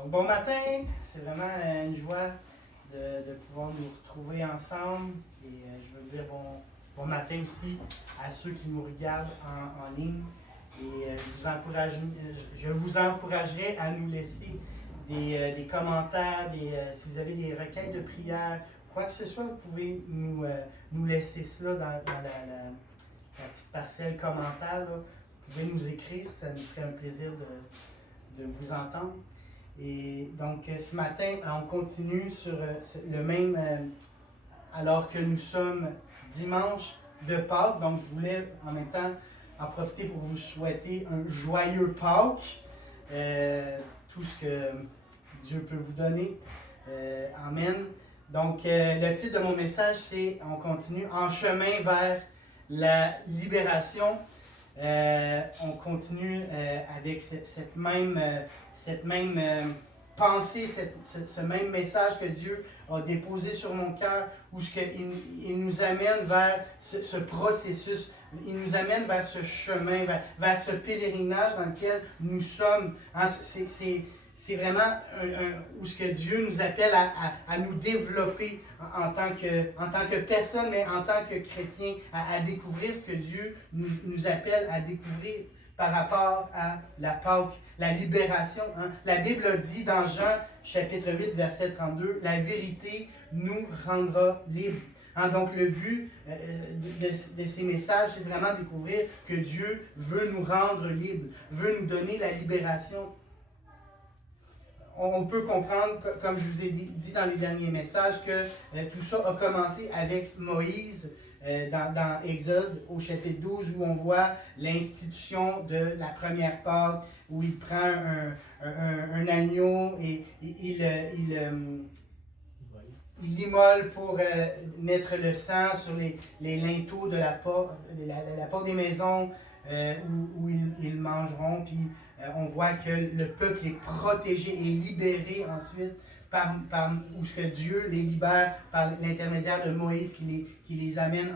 Donc, bon matin, c'est vraiment une joie de pouvoir nous retrouver ensemble. Et je veux dire bon matin aussi à ceux qui nous regardent en ligne. Et je vous encouragerai à nous laisser des commentaires, si vous avez des requêtes de prière, quoi que ce soit, vous pouvez nous laisser cela dans la petite parcelle commentaire. Là. Vous pouvez nous écrire, ça nous ferait un plaisir de vous entendre. Et donc, ce matin, on continue sur le même, alors que nous sommes dimanche de Pâques. Donc, je voulais en même temps en profiter pour vous souhaiter un joyeux Pâques. Tout ce que Dieu peut vous donner. Amen. Donc, le titre de mon message, c'est « On continue en chemin vers la libération ». On continue avec cette même pensée, ce même message que Dieu a déposé sur mon cœur, où il nous amène vers ce processus, il nous amène vers ce chemin, vers ce pèlerinage dans lequel nous sommes. C'est vraiment où ce que Dieu nous appelle à nous développer en tant que personne, mais en tant que chrétien, à découvrir ce que Dieu nous appelle à découvrir par rapport à la Pâque, la libération. Hein. La Bible dit dans Jean chapitre 8, verset 32, « La vérité nous rendra libres ». Hein, donc le but de ces messages, c'est vraiment découvrir que Dieu veut nous rendre libres, veut nous donner la libération. On peut comprendre, comme je vous ai dit dans les derniers messages, que tout ça a commencé avec Moïse dans Exode au chapitre 12, où on voit l'institution de la première Pâque, où il prend un agneau et il l'immole pour mettre le sang sur les linteaux de la porte des maisons où ils mangeront. Puis on voit que le peuple est protégé et libéré ensuite où ce que Dieu les libère par l'intermédiaire de Moïse qui les amène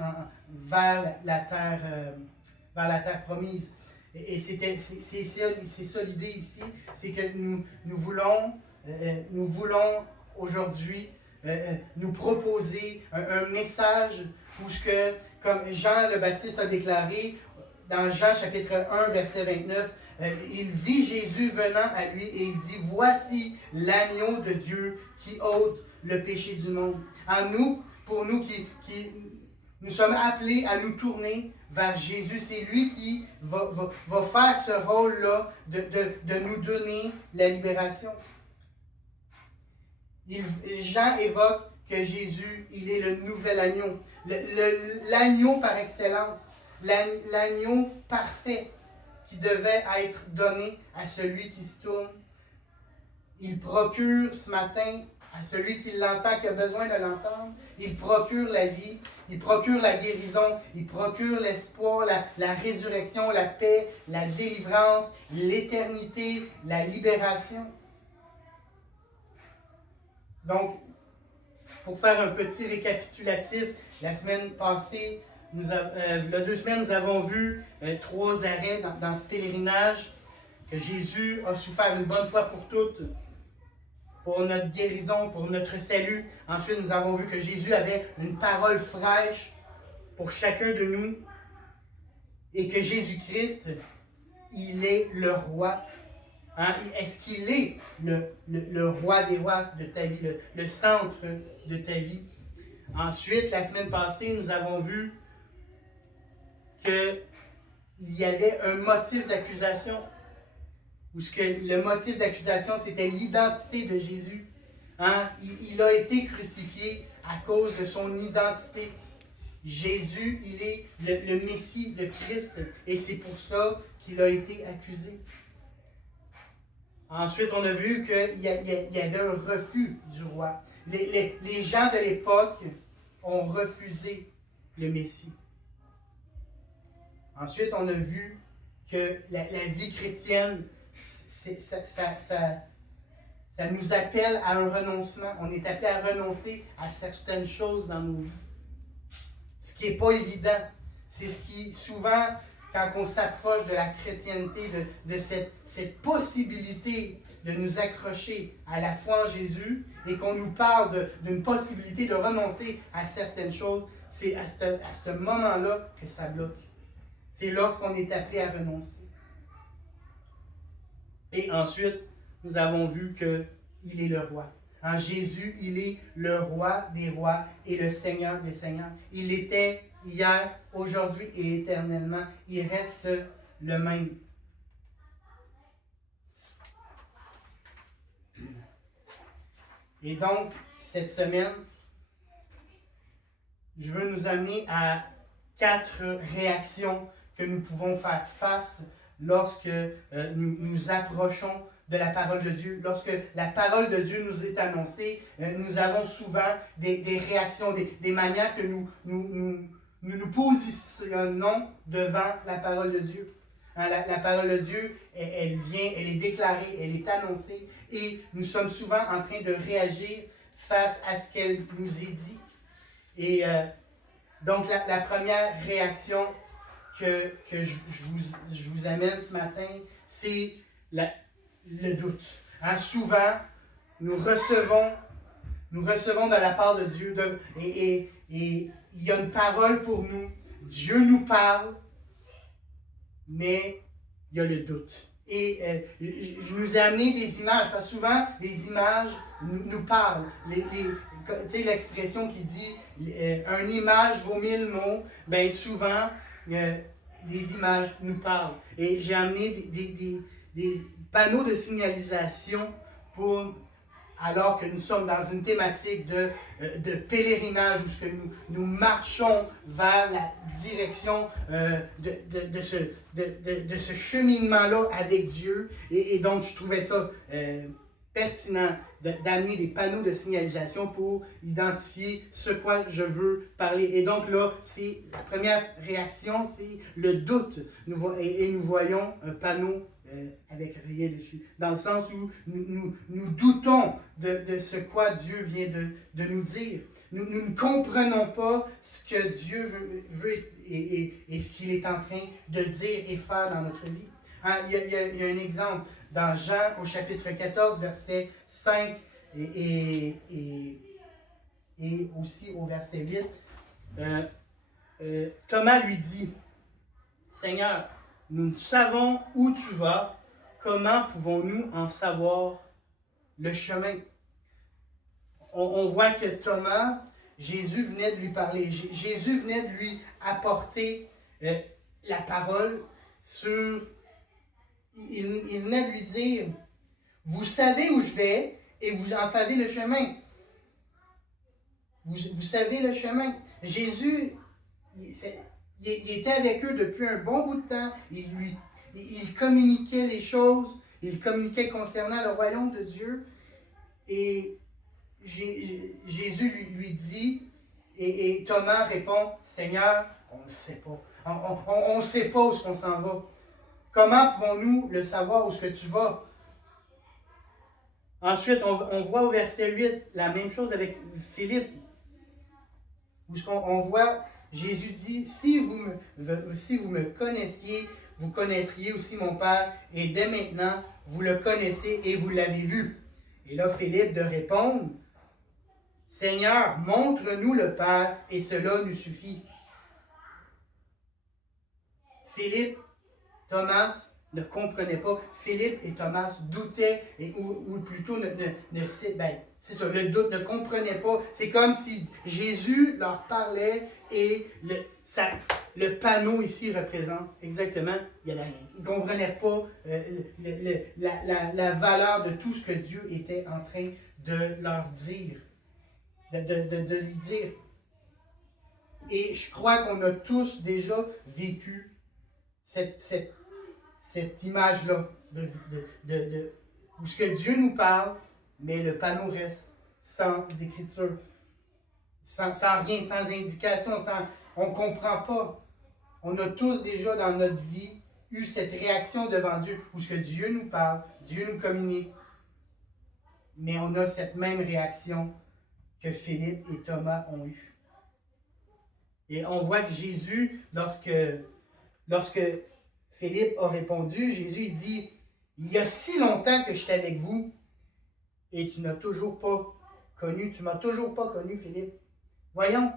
vers la terre promise. Et c'est ça l'idée ici, c'est que nous voulons aujourd'hui nous proposer un message où ce que, comme Jean le Baptiste a déclaré dans Jean chapitre 1 verset 29, il vit Jésus venant à lui et il dit « Voici l'agneau de Dieu qui ôte le péché du monde. » Pour nous qui nous sommes appelés à nous tourner vers Jésus, c'est lui qui va faire ce rôle-là de nous donner la libération. Jean évoque que Jésus, il est le nouvel agneau, l'agneau par excellence, l'agneau parfait qui devait être donné à celui qui se tourne. Il procure ce matin à celui qui l'entend, qui a besoin de l'entendre, il procure la vie, il procure la guérison, il procure l'espoir, la résurrection, la paix, la délivrance, l'éternité, la libération. Donc, pour faire un petit récapitulatif, la semaine passée, il y a 2 semaines, nous avons vu 3 arrêts dans ce pèlerinage, que Jésus a souffert une bonne fois pour toutes, pour notre guérison, pour notre salut. Ensuite, nous avons vu que Jésus avait une parole fraîche pour chacun de nous, et que Jésus-Christ, il est le roi. Hein? Est-ce qu'il est le roi des rois de ta vie, le centre de ta vie? Ensuite, la semaine passée, nous avons vu qu'il y avait un motif d'accusation, où le motif d'accusation, c'était l'identité de Jésus. Hein? Il a été crucifié à cause de son identité. Jésus, il est le Messie, le Christ, et c'est pour ça qu'il a été accusé. Ensuite, on a vu qu'il y avait un refus du roi. Les gens de l'époque ont refusé le Messie. Ensuite, on a vu que la vie chrétienne, ça nous appelle à un renoncement. On est appelé à renoncer à certaines choses dans nos vies. Ce qui n'est pas évident. C'est ce qui, souvent, quand on s'approche de la chrétienté, de cette possibilité de nous accrocher à la foi en Jésus et qu'on nous parle d'une possibilité de renoncer à certaines choses, c'est à ce moment-là que ça bloque. C'est lorsqu'on est appelé à renoncer. Et ensuite, nous avons vu qu'il est le roi. En Jésus, il est le roi des rois et le Seigneur des seigneurs. Il était hier, aujourd'hui et éternellement. Il reste le même. Et donc, cette semaine, je veux nous amener à 4 réactions que nous pouvons faire face lorsque nous nous approchons de la parole de Dieu. Lorsque la parole de Dieu nous est annoncée, nous avons souvent des réactions, des manières que nous positionnons devant la parole de Dieu. Hein, la parole de Dieu, elle vient, elle est déclarée, elle est annoncée et nous sommes souvent en train de réagir face à ce qu'elle nous est dit. Et donc, la première réaction que je vous amène ce matin, c'est le doute. Hein, souvent, nous recevons de la part de Dieu et il y a une parole pour nous. Dieu nous parle, mais il y a le doute. Et je nous ai amené des images, parce que souvent, les images nous parlent. Tu sais, l'expression qui dit « une image vaut 1000 mots », bien souvent, les images nous parlent. Et j'ai amené des panneaux de signalisation alors que nous sommes dans une thématique de pèlerinage, où nous marchons vers la direction de ce cheminement-là avec Dieu. Et donc, je trouvais ça pertinent d'amener des panneaux de signalisation pour identifier ce quoi je veux parler. Et donc là, la première réaction, c'est le doute. Nous voyons un panneau avec rien dessus, dans le sens où nous doutons de ce quoi Dieu vient de nous dire. Nous ne comprenons pas ce que Dieu veut et ce qu'il est en train de dire et faire dans notre vie. Hein, il y a un exemple dans Jean au chapitre 14, verset 5 et aussi au verset 8. Thomas lui dit, « Seigneur, nous savons où tu vas, comment pouvons-nous en savoir le chemin? » On voit que Thomas, Jésus venait de lui parler, Jésus venait de lui apporter la parole sur... Il venait de lui dire, « Vous savez où je vais et vous en savez le chemin. » Vous savez le chemin. Jésus, il était avec eux depuis un bon bout de temps. Il communiquait les choses. Il communiquait concernant le royaume de Dieu. Et Jésus lui dit, et Thomas répond, « Seigneur, on ne sait pas. On ne sait pas où est-ce qu'on s'en va. Comment pouvons-nous le savoir où est-ce que tu vas? » Ensuite, on voit au verset 8 la même chose avec Philippe. Où on voit, Jésus dit, si vous me connaissiez, vous connaîtriez aussi mon Père, et dès maintenant, vous le connaissez et vous l'avez vu. Et là, Philippe de répondre, Seigneur, montre-nous le Père, et cela nous suffit. Philippe, Thomas ne comprenaient pas. Philippe et Thomas doutaient, ou plutôt c'est ça, le doute, ne comprenaient pas. C'est comme si Jésus leur parlait et le panneau ici représente exactement, il n'y a rien. Ils ne comprenaient pas la valeur de tout ce que Dieu était en train de leur dire, de lui dire. Et je crois qu'on a tous déjà vécu cette image-là, où ce que Dieu nous parle, mais le panneau reste sans écriture, sans rien, sans indication, on ne comprend pas. On a tous déjà dans notre vie eu cette réaction devant Dieu, où ce que Dieu nous parle, Dieu nous communique, mais on a cette même réaction que Philippe et Thomas ont eue. Et on voit que Jésus, lorsque Philippe a répondu, Jésus il dit, Il y a si longtemps que je suis avec vous et tu n'as toujours pas connu, tu m'as toujours pas connu, Philippe. Voyons,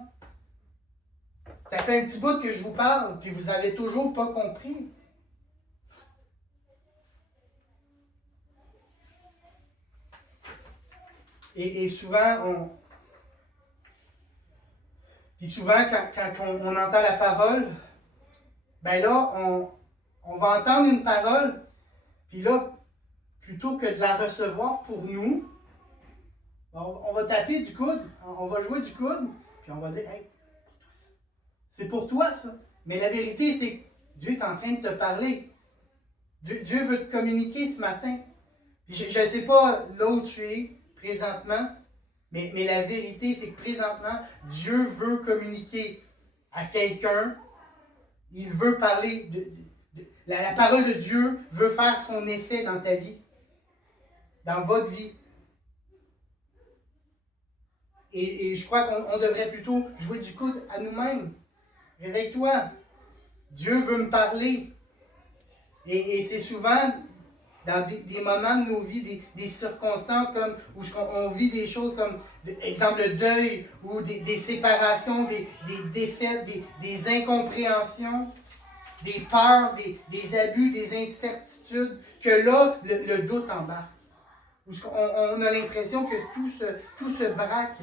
ça fait un petit bout que je vous parle, puis vous n'avez toujours pas compris. Et souvent, quand on entend la parole, ben là, on va entendre une parole, puis là, plutôt que de la recevoir pour nous, on va taper du coude, on va jouer du coude, puis on va dire, hey, c'est pour toi ça. Mais la vérité, c'est que Dieu est en train de te parler. Dieu veut te communiquer ce matin. Je ne sais pas là où tu es présentement, mais la vérité, c'est que présentement, Dieu veut communiquer à quelqu'un. Il veut parler la parole de Dieu veut faire son effet dans ta vie, dans votre vie. Et je crois qu'on devrait plutôt jouer du coude à nous-mêmes. Réveille-toi. Dieu veut me parler. Et c'est souvent dans des moments de nos vies, des circonstances comme où on vit des choses comme, exemple, le deuil, ou des séparations, des défaites, des incompréhensions, des peurs, des abus, des incertitudes, que là, le doute embarque. Où on a l'impression que tout se braque.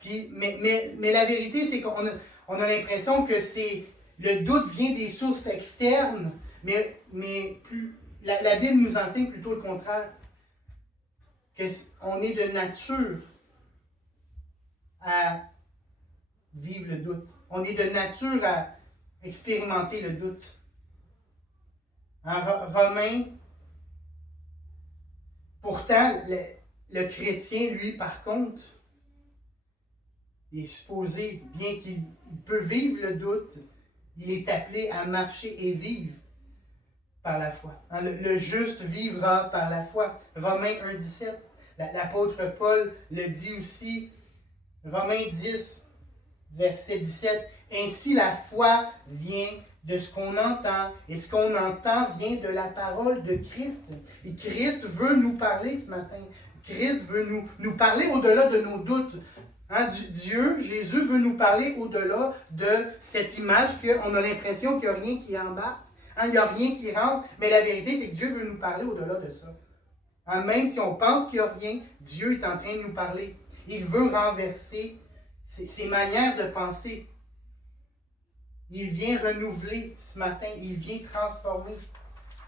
Puis, mais la vérité, c'est qu'on a l'impression que le doute vient des sources externes, mais la Bible nous enseigne plutôt le contraire. Qu'on est de nature à vivre le doute. On est de nature à expérimenter le doute. En Romains, pourtant, le chrétien, lui, par contre, il est supposé, bien qu'il peut vivre le doute, il est appelé à marcher et vivre par la foi. Le juste vivra par la foi. Romains 1,17. L'apôtre Paul le dit aussi. Romains 10, verset 17. Ainsi la foi vient de ce qu'on entend, et ce qu'on entend vient de la parole de Christ. Et Christ veut nous parler ce matin. Christ veut nous parler au-delà de nos doutes. Dieu, Jésus veut nous parler au-delà de cette image qu'on a l'impression qu'il n'y a rien qui embarque. Il n'y a rien qui rentre, mais la vérité, c'est que Dieu veut nous parler au-delà de ça. Même si on pense qu'il n'y a rien, Dieu est en train de nous parler. Il veut renverser ses manières de penser. Il vient renouveler ce matin, il vient transformer,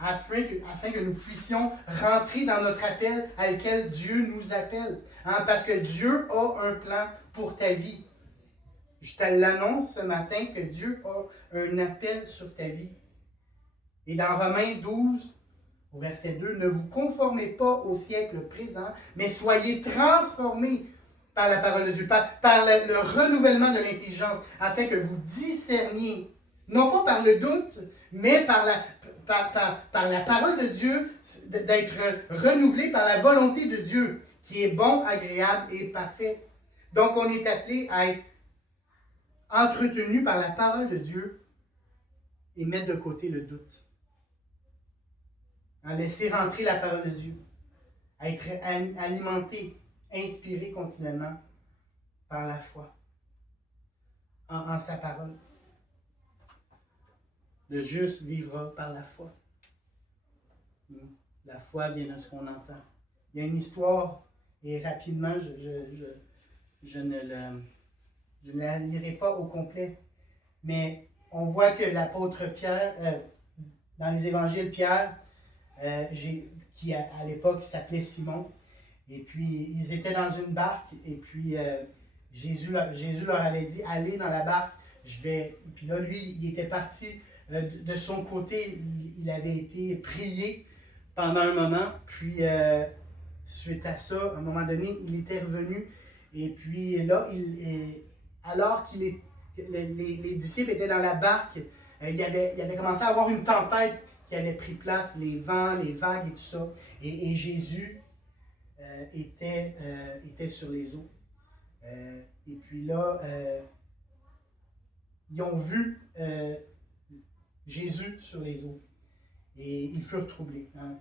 afin que nous puissions rentrer dans notre appel à lequel Dieu nous appelle. Parce que Dieu a un plan pour ta vie. Je te l'annonce ce matin que Dieu a un appel sur ta vie. Et dans Romains 12, au verset 2, ne vous conformez pas au siècle présent, mais soyez transformés par la parole de Dieu, par le renouvellement de l'intelligence, afin que vous discerniez, non pas par le doute, mais par la parole de Dieu, d'être renouvelé par la volonté de Dieu, qui est bon, agréable et parfait. Donc, on est appelé à être entretenu par la parole de Dieu et mettre de côté le doute. À laisser rentrer la parole de Dieu, à être alimenté, inspiré continuellement par la foi en sa parole. Le juste vivra par la foi. La foi vient de ce qu'on entend. Il y a une histoire, et rapidement, je ne la lirai pas au complet, mais on voit que l'apôtre Pierre, dans les évangiles, Pierre, qui à l'époque s'appelait Simon, et puis ils étaient dans une barque, et puis Jésus leur avait dit, allez dans la barque, et puis là, lui, il était parti de son côté, il avait été prié pendant un moment, puis suite à ça, à un moment donné, il était revenu, et puis là, alors que les disciples étaient dans la barque, il avait commencé à avoir une tempête qui avait pris place, les vents, les vagues et tout ça, et Jésus était sur les eaux. Et puis là, ils ont vu Jésus sur les eaux. et ils furent troublés. Hein.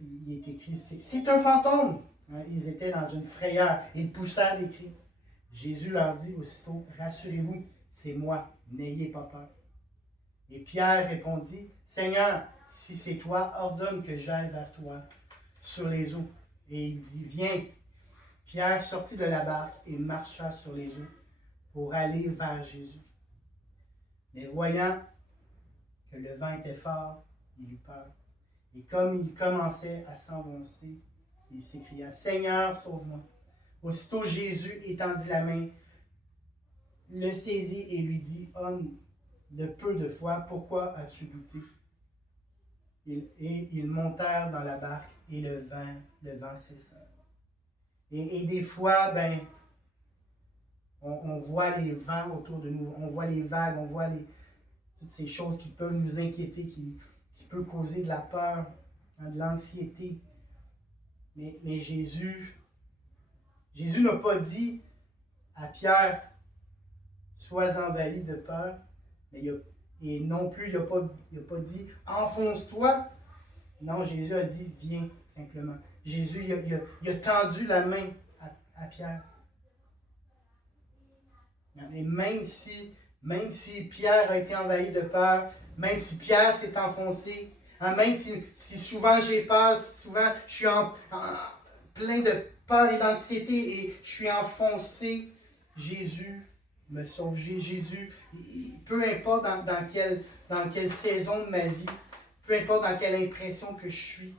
Il est écrit, c'est un fantôme. Hein. Ils étaient dans une frayeur, ils poussèrent des cris. Jésus leur dit aussitôt, rassurez-vous, c'est moi, n'ayez pas peur. Et Pierre répondit, Seigneur, si c'est toi, ordonne que j'aille vers toi sur les eaux. Et il dit, viens. Pierre sortit de la barque et marcha sur les eaux pour aller vers Jésus. Mais voyant que le vent était fort, il eut peur. Et comme il commençait à s'enfoncer, il s'écria, Seigneur, sauve-moi. Aussitôt Jésus étendit la main, le saisit et lui dit, homme de peu de foi, pourquoi as-tu douté? Et ils montèrent dans la barque et le vent cessa. Et des fois, on voit les vents autour de nous, on voit les vagues, on voit toutes ces choses qui peuvent nous inquiéter, qui peuvent causer de la peur, hein, de l'anxiété. Mais Jésus n'a pas dit à Pierre, sois envahi de peur, et non plus, il n'a pas dit, enfonce-toi. Non, Jésus a dit, viens, simplement. Jésus, il a tendu la main à Pierre. Et même si Pierre a été envahi de peur, même si Pierre s'est enfoncé, hein, même si souvent j'ai peur, souvent je suis plein de peur et d'anxiété et je suis enfoncé, Jésus me sauve. Jésus, peu importe dans quelle saison de ma vie, peu importe dans quelle impression que je suis,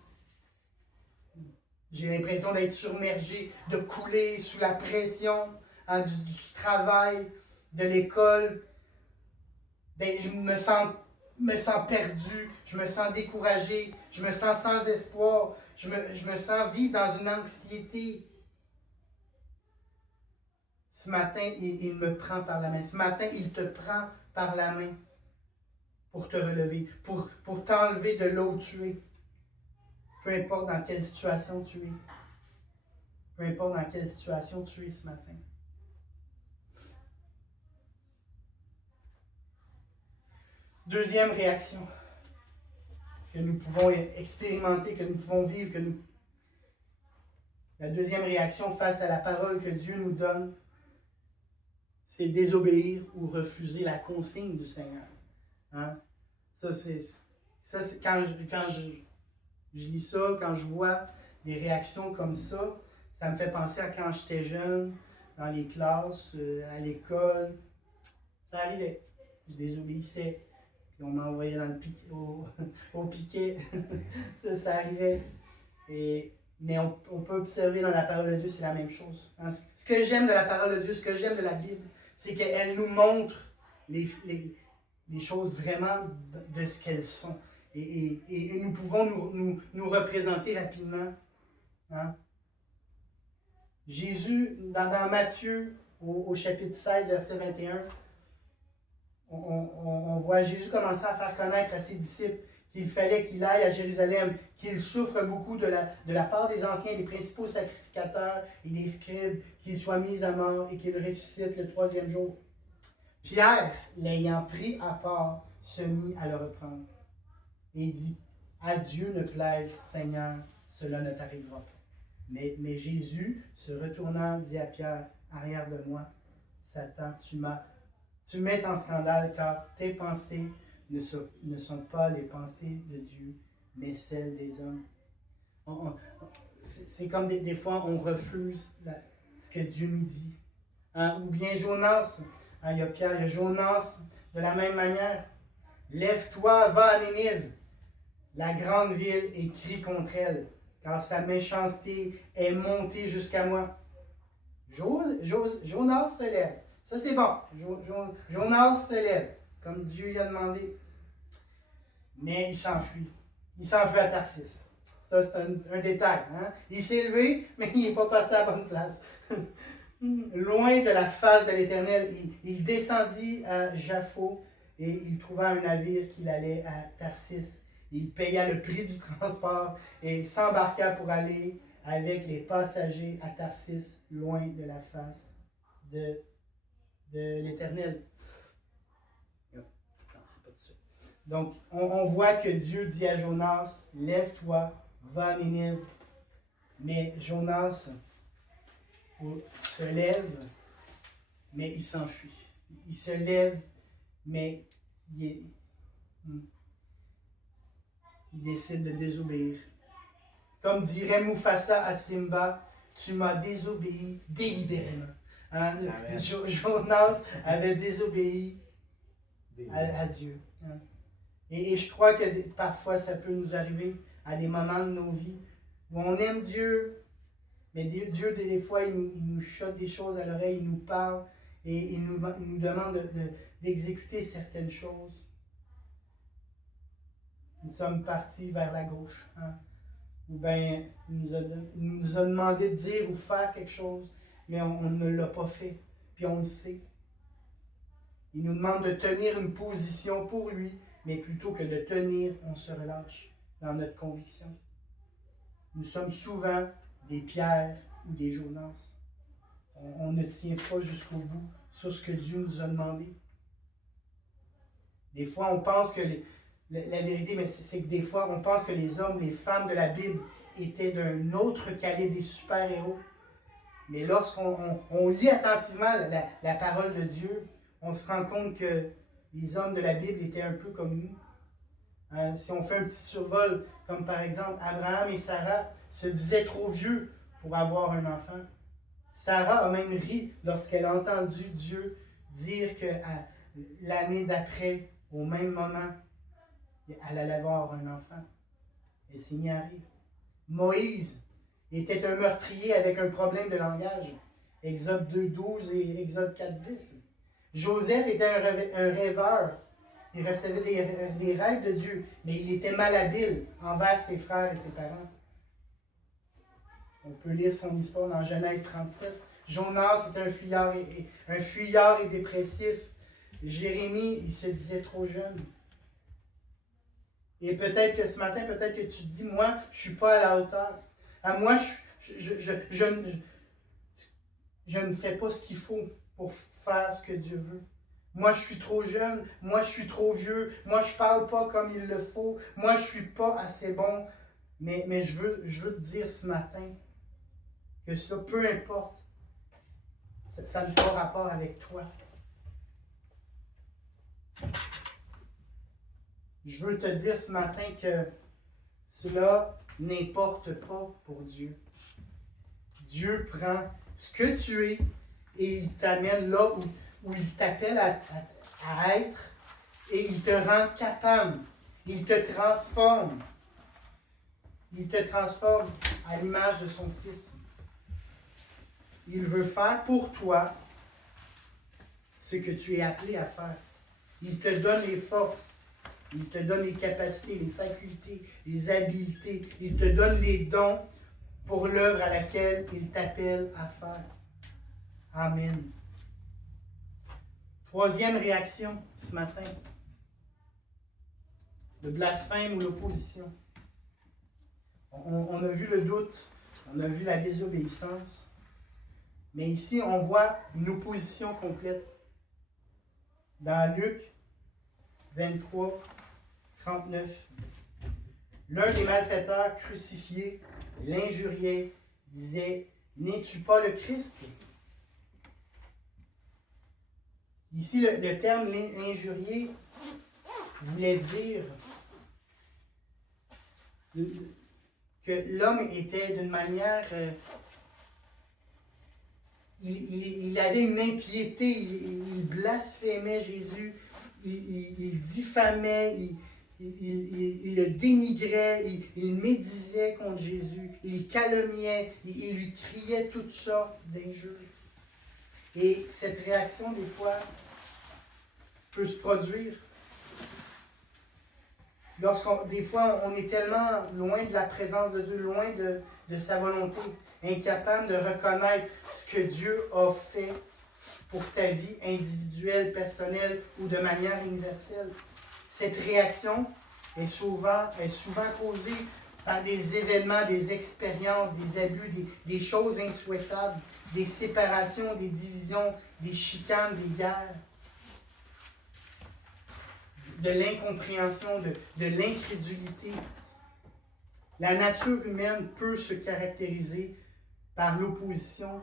j'ai l'impression d'être submergé, de couler sous la pression, hein, du travail, de l'école. Je me sens perdu, je me sens découragé, je me sens sans espoir, je me sens vivre dans une anxiété. Ce matin, il me prend par la main. Ce matin, il te prend par la main pour te relever, pour t'enlever de là où tu es. Peu importe dans quelle situation tu es. Peu importe dans quelle situation tu es ce matin. Deuxième réaction que nous pouvons expérimenter, que nous pouvons vivre, la deuxième réaction face à la parole que Dieu nous donne, c'est désobéir ou refuser la consigne du Seigneur. Hein? Ça, c'est quand je lis ça, quand je vois des réactions comme ça me fait penser à quand j'étais jeune, dans les classes, à l'école. Ça arrivait. Je désobéissais. Puis on m'envoyait au piquet. ça arrivait. Mais on peut observer dans la parole de Dieu, c'est la même chose. Hein? Ce que j'aime de la parole de Dieu, ce que j'aime de la Bible, c'est qu'elle nous montre les choses vraiment de ce qu'elles sont. Et nous pouvons nous représenter rapidement. Hein? Jésus, dans Matthieu, au chapitre 16, verset 21, on voit Jésus commencer à faire connaître à ses disciples qu'il fallait qu'il aille à Jérusalem, qu'il souffre beaucoup de la part des anciens, des principaux sacrificateurs et des scribes, qu'il soit mis à mort et qu'il ressuscite le troisième jour. Pierre, l'ayant pris à part, se mit à le reprendre et dit, « À Dieu ne plaise, Seigneur, cela ne t'arrivera pas. » Mais Jésus, se retournant, dit à Pierre, « Arrière de moi, Satan, tu mets en scandale, car tes pensées ne sont pas les pensées de Dieu, mais celles des hommes. » C'est comme des fois, on refuse ce que Dieu nous dit. Hein? Ou bien Jonas, hein, il y a Pierre, il y a Jonas, de la même manière. « Lève-toi, va à Nénive, la grande ville, et crie contre elle, car sa méchanceté est montée jusqu'à moi. » Jonas se lève. Ça, c'est bon. Jonas se lève, comme Dieu lui a demandé. Mais il s'enfuit. Il s'enfuit à Tarsis. Ça, c'est un détail. Hein? Il s'est levé, mais il n'est pas passé à la bonne place. Loin de la face de l'Éternel, il descendit à Jaffo et il trouva un navire qu'il allait à Tarsis. Il paya le prix du transport et s'embarqua pour aller avec les passagers à Tarsis, loin de la face de l'Éternel. Non, c'est pas tout ça. Donc, on voit que Dieu dit à Jonas, lève-toi, va à Nénive. Mais Jonas se lève, mais il s'enfuit. Il se lève, mais il décide de désobéir. Comme dirait Mufasa à Simba, tu m'as désobéi délibérément. Hein? Jonas avait désobéi à Dieu. Hein? Et je crois que parfois ça peut nous arriver à des moments de nos vies où on aime Dieu, mais Dieu, des fois, il nous choque des choses à l'oreille, il nous parle et il nous demande d'exécuter certaines choses. Nous sommes partis vers la gauche. Hein? Ou bien, il nous a demandé de dire ou faire quelque chose, mais on ne l'a pas fait, puis on le sait. Il nous demande de tenir une position pour lui, mais plutôt que de tenir, on se relâche dans notre conviction. Nous sommes souvent des Pierre ou des Jonas. On ne tient pas jusqu'au bout sur ce que Dieu nous a demandé. Des fois, on pense que la vérité, mais c'est que des fois, on pense que les hommes, les femmes de la Bible étaient d'un autre calibre des super-héros. Mais lorsqu'on lit attentivement la parole de Dieu, on se rend compte que les hommes de la Bible étaient un peu comme nous. Si on fait un petit survol, comme par exemple Abraham et Sarah se disaient trop vieux pour avoir un enfant. Sarah a même ri lorsqu'elle a entendu Dieu dire que l'année d'après, au même moment, elle allait avoir un enfant. Elle s'est mise à rire. Moïse était un meurtrier avec un problème de langage. Exode 2.12 et Exode 4.10. Joseph était un rêveur. Il recevait des rêves de Dieu, mais il était malhabile envers ses frères et ses parents. On peut lire son histoire dans Genèse 37. Jonas était un fuyard et dépressif. Jérémie, il se disait trop jeune. Et peut-être que ce matin, peut-être que tu te dis, moi, je ne suis pas à la hauteur. Moi, je ne fais pas ce qu'il faut pour faire ce que Dieu veut. Moi, je suis trop jeune. Moi, je suis trop vieux. Moi, je ne parle pas comme il le faut. Moi, je ne suis pas assez bon. Mais je veux te dire ce matin que ça, peu importe, ça n'a pas rapport avec toi. Je veux te dire ce matin que cela n'importe pas pour Dieu. Dieu prend ce que tu es et il t'amène là où il t'appelle à être et il te rend capable. Il te transforme. Il te transforme à l'image de son Fils. Il veut faire pour toi ce que tu es appelé à faire. Il te donne les forces. Il te donne les capacités, les facultés, les habiletés. Il te donne les dons pour l'œuvre à laquelle il t'appelle à faire. Amen. Troisième réaction ce matin. Le blasphème ou l'opposition. On a vu le doute, on a vu la désobéissance. Mais ici, on voit une opposition complète. Dans Luc 23, 39. L'un des malfaiteurs crucifiés l'injuriait, disait, « N'es-tu pas le Christ? » Ici, le terme « injurier » voulait dire que l'homme était d'une manière... il avait une impiété, il blasphémait Jésus, il diffamait, il le dénigrait, il médisait contre Jésus, il calomniait, il lui criait toutes sortes d'injures. Et cette réaction, des fois, peut se produire. Des fois, on est tellement loin de la présence de Dieu, loin de sa volonté, incapable de reconnaître ce que Dieu a fait pour ta vie individuelle, personnelle ou de manière universelle. Cette réaction est souvent causée par des événements, des expériences, des abus, des choses insouhaitables, des séparations, des divisions, des chicanes, des guerres. de l'incompréhension, de l'incrédulité. La nature humaine peut se caractériser par l'opposition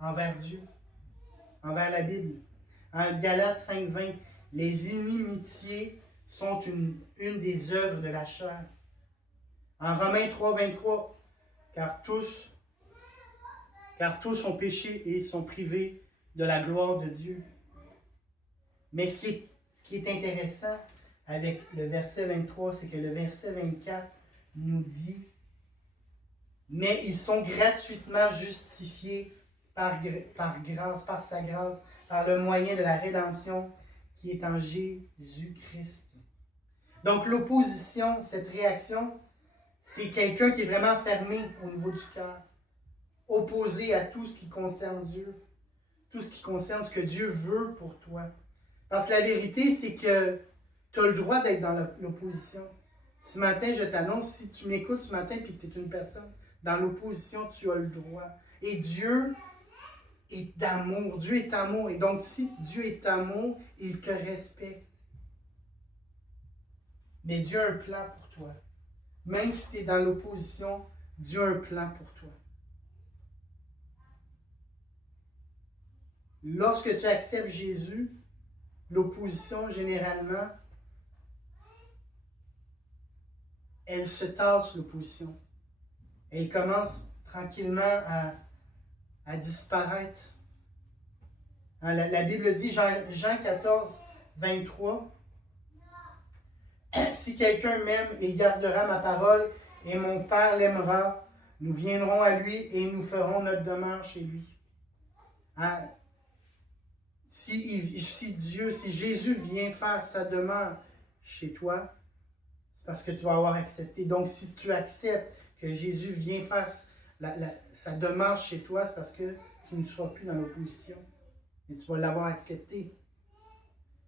envers Dieu, envers la Bible. En Galates 5.20, les inimitiés sont une des œuvres de la chair. En Romains 3.23, car tous ont péché et sont privés de la gloire de Dieu. Mais ce qui est intéressant avec le verset 23, c'est que le verset 24 nous dit « Mais ils sont gratuitement justifiés par grâce, par sa grâce, par le moyen de la rédemption qui est en Jésus-Christ. » Donc l'opposition, cette réaction, c'est quelqu'un qui est vraiment fermé au niveau du cœur, opposé à tout ce qui concerne Dieu, tout ce qui concerne ce que Dieu veut pour toi. Parce que la vérité, c'est que tu as le droit d'être dans l'opposition. Ce matin, je t'annonce, si tu m'écoutes ce matin et que tu es une personne dans l'opposition, tu as le droit. Et Dieu est d'amour. Dieu est amour. Et donc, si Dieu est amour, il te respecte. Mais Dieu a un plan pour toi. Même si tu es dans l'opposition, Dieu a un plan pour toi. Lorsque tu acceptes Jésus, l'opposition, généralement, elle se tasse, l'opposition. Elle commence tranquillement à disparaître. Hein, la Bible dit, Jean 14, 23, « Si quelqu'un m'aime, il gardera ma parole, et mon Père l'aimera. Nous viendrons à lui et nous ferons notre demeure chez lui. » Hein? Si Jésus vient faire sa demeure chez toi, c'est parce que tu vas avoir accepté. Donc, si tu acceptes que Jésus vient faire sa demeure chez toi, c'est parce que tu ne seras plus dans l'opposition. Et tu vas l'avoir accepté.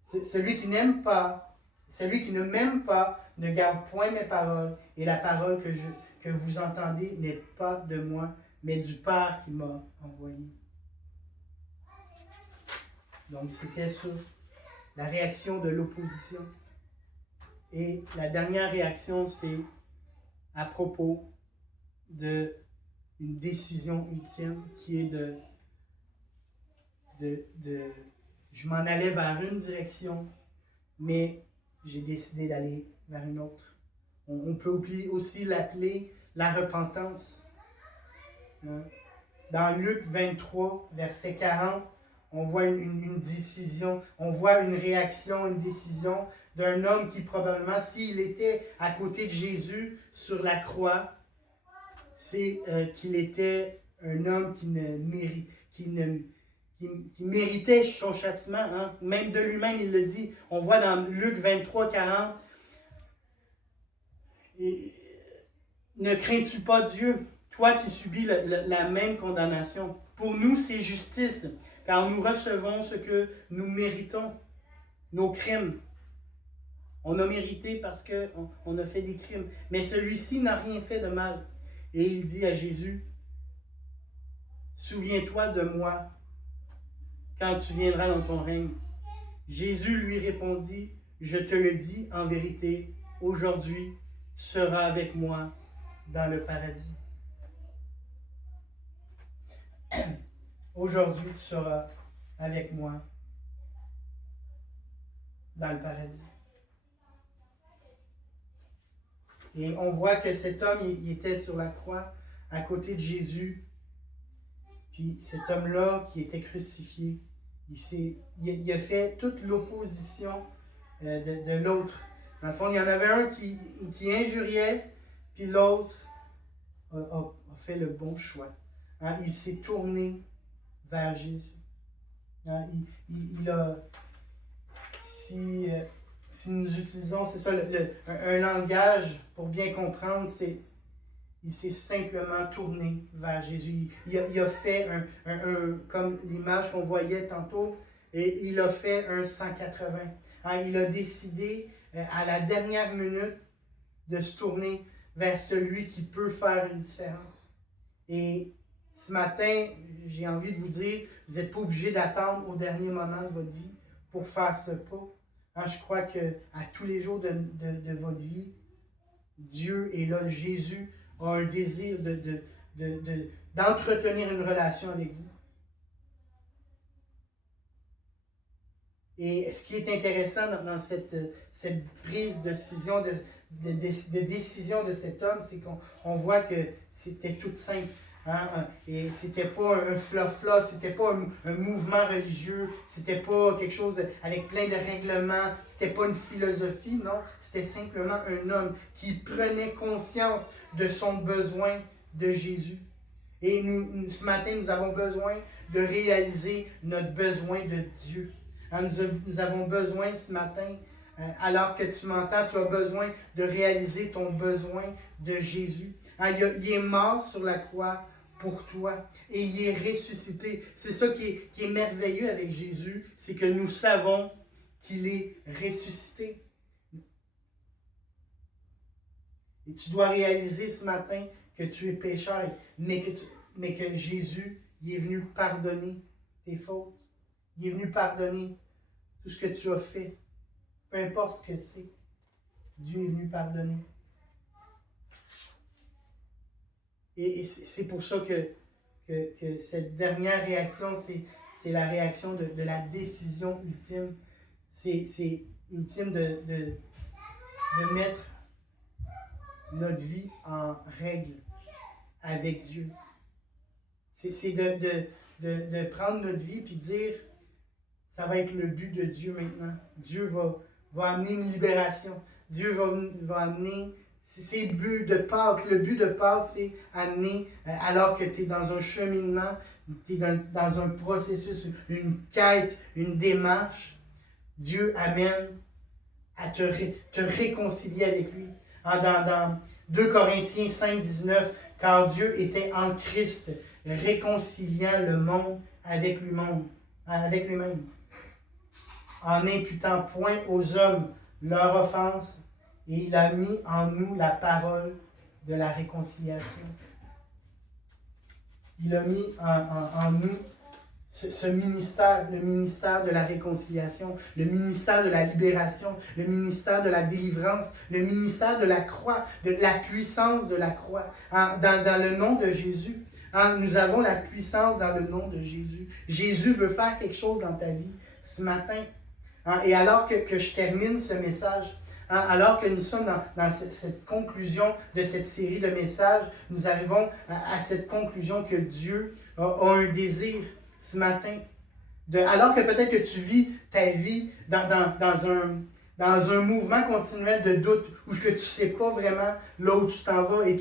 Celui qui n'aime pas, celui qui ne m'aime pas, ne garde point mes paroles. Et la parole que vous entendez n'est pas de moi, mais du Père qui m'a envoyé. Donc, c'était sur la réaction de l'opposition. Et la dernière réaction, c'est à propos d'une décision ultime qui est je m'en allais vers une direction, mais j'ai décidé d'aller vers une autre. On peut aussi l'appeler la repentance. Dans Luc 23, verset 40, on voit une décision, on voit une réaction, une décision d'un homme qui probablement, s'il était à côté de Jésus sur la croix, c'est qu'il était un homme qui méritait son châtiment. Hein? Même de lui-même, il le dit. On voit dans Luc 23, 40, ne crains-tu pas Dieu, toi qui subis la même condamnation? Pour nous, c'est justice, car nous recevons ce que nous méritons, nos crimes. On a mérité parce qu'on a fait des crimes. Mais celui-ci n'a rien fait de mal. Et il dit à Jésus, « Souviens-toi de moi quand tu viendras dans ton règne. » Jésus lui répondit, « Je te le dis en vérité, aujourd'hui, tu seras avec moi dans le paradis. » Aujourd'hui, tu seras avec moi dans le paradis. Et on voit que cet homme, il était sur la croix à côté de Jésus. Puis cet homme-là qui était crucifié, il a fait toute l'opposition de l'autre. Dans le fond, il y en avait un qui injuriait, puis l'autre a fait le bon choix. Hein, il s'est tourné vers Jésus. Hein, si nous utilisons, c'est ça, un langage pour bien comprendre, il s'est simplement tourné vers Jésus. Il a fait comme l'image qu'on voyait tantôt, et il a fait un 180. Hein, il a décidé à la dernière minute de se tourner vers celui qui peut faire une différence. Et ce matin, j'ai envie de vous dire, vous n'êtes pas obligé d'attendre au dernier moment de votre vie pour faire ce pas. Je crois qu'à tous les jours de votre vie, Dieu est là. Jésus a un désir d'entretenir une relation avec vous. Et ce qui est intéressant dans cette prise de décision de cet homme, c'est qu'on voit que c'était tout simple. Et c'était pas un flafla, c'était pas un mouvement religieux, c'était pas quelque chose avec plein de règlements, c'était pas une philosophie, non. C'était simplement un homme qui prenait conscience de son besoin de Jésus. Et ce matin, nous avons besoin de réaliser notre besoin de Dieu. Nous avons besoin ce matin, alors que tu m'entends, tu as besoin de réaliser ton besoin de Jésus. Il est mort sur la croix pour toi et il est ressuscité. C'est ça qui est merveilleux avec Jésus, c'est que nous savons qu'il est ressuscité. Et tu dois réaliser ce matin que tu es pécheur, mais que Jésus il est venu pardonner tes fautes. Il est venu pardonner tout ce que tu as fait. Peu importe ce que c'est. Dieu est venu pardonner. Et c'est pour ça que cette dernière réaction, c'est la réaction de la décision ultime. C'est ultime de mettre notre vie en règle avec Dieu. C'est de prendre notre vie et dire, ça va être le but de Dieu maintenant. Dieu va amener une libération. Dieu va amener, c'est le but de Pâques. Le but de Pâques, c'est amener, alors que tu es dans un cheminement, tu es dans un processus, une quête, une démarche, Dieu amène à te réconcilier avec lui. Dans 2 Corinthiens 5, 19, car Dieu était en Christ, réconciliant le monde avec lui-même, en n'imputant point aux hommes leur offense, et il a mis en nous la parole de la réconciliation. Il a mis en nous ce ministère, le ministère de la réconciliation, le ministère de la libération, le ministère de la délivrance, le ministère de la croix, de la puissance de la croix. Dans le nom de Jésus, nous avons la puissance dans le nom de Jésus. Jésus veut faire quelque chose dans ta vie ce matin. Et alors que je termine ce message, alors que nous sommes dans cette conclusion de cette série de messages, nous arrivons à cette conclusion que Dieu a un désir ce matin. Alors que peut-être que tu vis ta vie dans un mouvement continuel de doute, où que tu ne sais pas vraiment là où tu t'en vas, et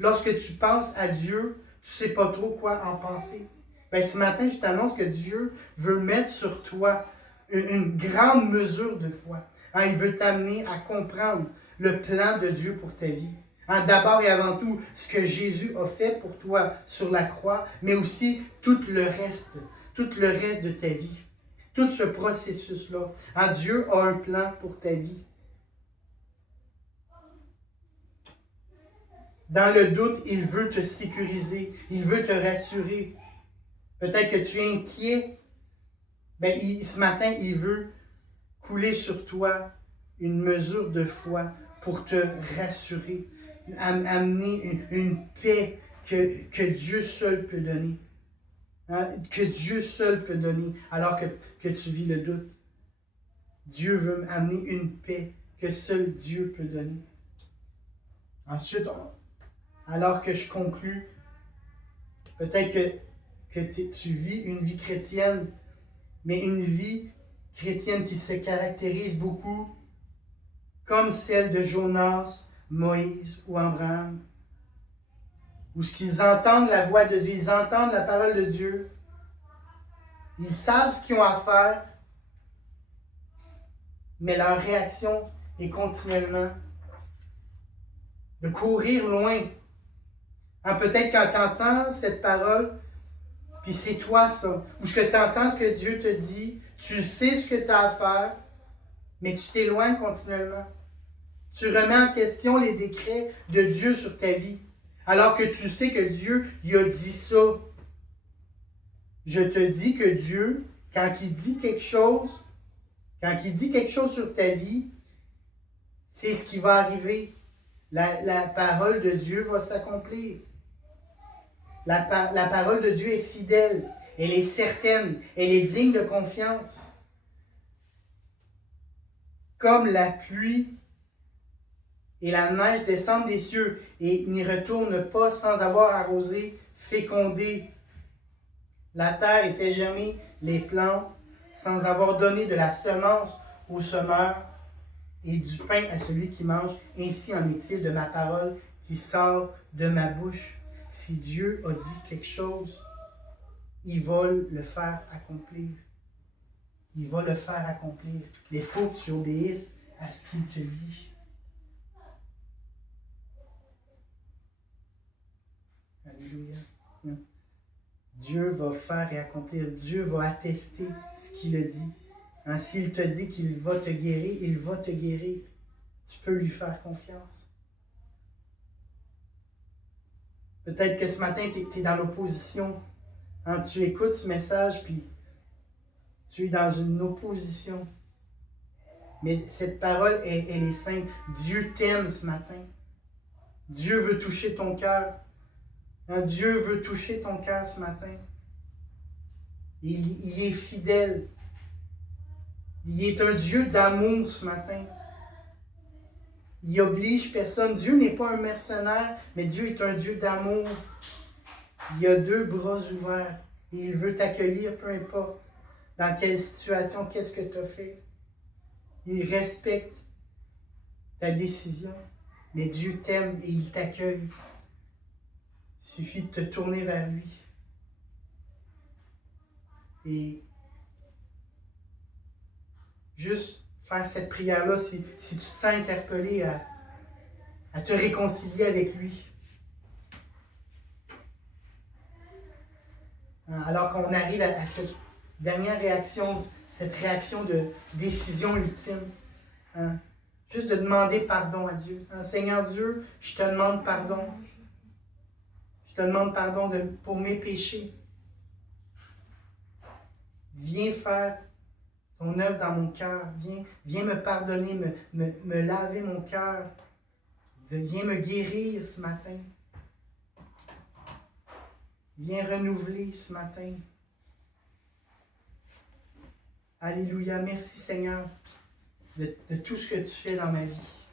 lorsque tu penses à Dieu, tu ne sais pas trop quoi en penser. Bien, ce matin, je t'annonce que Dieu veut mettre sur toi une grande mesure de foi. Il veut t'amener à comprendre le plan de Dieu pour ta vie. D'abord et avant tout, ce que Jésus a fait pour toi sur la croix, mais aussi tout le reste de ta vie. Tout ce processus-là. Dieu a un plan pour ta vie. Dans le doute, il veut te sécuriser, il veut te rassurer. Peut-être que tu es inquiet. Bien, ce matin, il veut couler sur toi une mesure de foi pour te rassurer, amener une paix que Dieu seul peut donner. Que Dieu seul peut donner alors que tu vis le doute. Dieu veut amener une paix que seul Dieu peut donner. Ensuite, alors que je conclue, peut-être que tu vis une vie chrétienne, mais une vie chrétienne qui se caractérise beaucoup comme celle de Jonas, Moïse ou Abraham, où ce qu'ils entendent la voix de Dieu, ils entendent la parole de Dieu, ils savent ce qu'ils ont à faire, mais leur réaction est continuellement de courir loin. Peut-être quand tu entends cette parole, puis c'est toi ça, ou ce que tu entends, ce que Dieu te dit, tu sais ce que tu as à faire, mais tu t'éloignes continuellement. Tu remets en question les décrets de Dieu sur ta vie, alors que tu sais que Dieu il a dit ça. Je te dis que Dieu, quand il dit quelque chose, Quand il dit quelque chose sur ta vie, c'est ce qui va arriver. La parole de Dieu va s'accomplir. La parole de Dieu est fidèle. Elle est certaine. Elle est digne de confiance. Comme la pluie et la neige descendent des cieux et n'y retournent pas sans avoir arrosé, fécondé la terre et fait germer les plantes, sans avoir donné de la semence au semeur et du pain à celui qui mange. Ainsi en est-il de ma parole qui sort de ma bouche. Si Dieu a dit quelque chose, il va le faire accomplir. Il va le faire accomplir. Il faut que tu obéisses à ce qu'il te dit. Alléluia. Dieu va faire et accomplir. Dieu va attester ce qu'il a dit. Hein, s'il te dit qu'il va te guérir, il va te guérir. Tu peux lui faire confiance. Peut-être que ce matin, tu es dans l'opposition. Hein, tu écoutes ce message, puis tu es dans une opposition. Mais cette parole, elle est simple. Dieu t'aime ce matin. Dieu veut toucher ton cœur. Hein, Dieu veut toucher ton cœur ce matin. Il est fidèle. Il est un Dieu d'amour ce matin. Il oblige personne. Dieu n'est pas un mercenaire, mais Dieu est un Dieu d'amour. Il a 2 bras ouverts et il veut t'accueillir, peu importe dans quelle situation, qu'est-ce que tu as fait. Il respecte ta décision, mais Dieu t'aime et il t'accueille. Il suffit de te tourner vers lui. Et juste faire cette prière-là, si tu te sens interpellé à te réconcilier avec lui. Alors qu'on arrive à cette dernière réaction, cette réaction de décision ultime. Hein? Juste de demander pardon à Dieu. Hein? Seigneur Dieu, je te demande pardon. Je te demande pardon pour mes péchés. Viens faire ton œuvre dans mon cœur. Viens me pardonner, me laver mon cœur. Viens me guérir ce matin. Viens renouveler ce matin. Alléluia. Merci Seigneur de tout ce que tu fais dans ma vie.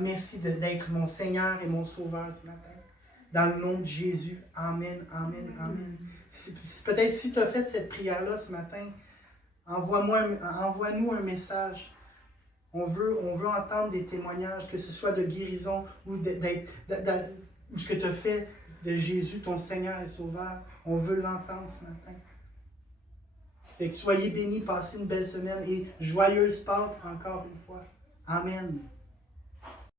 Merci d'être mon Seigneur et mon Sauveur ce matin. Dans le nom de Jésus. Amen, amen, amen. Peut-être si tu as fait cette prière-là ce matin, envoie-nous un message. On veut entendre des témoignages, que ce soit de guérison ou ce que tu as fait de Jésus, ton Seigneur et Sauveur. On veut l'entendre ce matin. Fait que soyez bénis, passez une belle semaine et joyeuse Pâques encore une fois. Amen.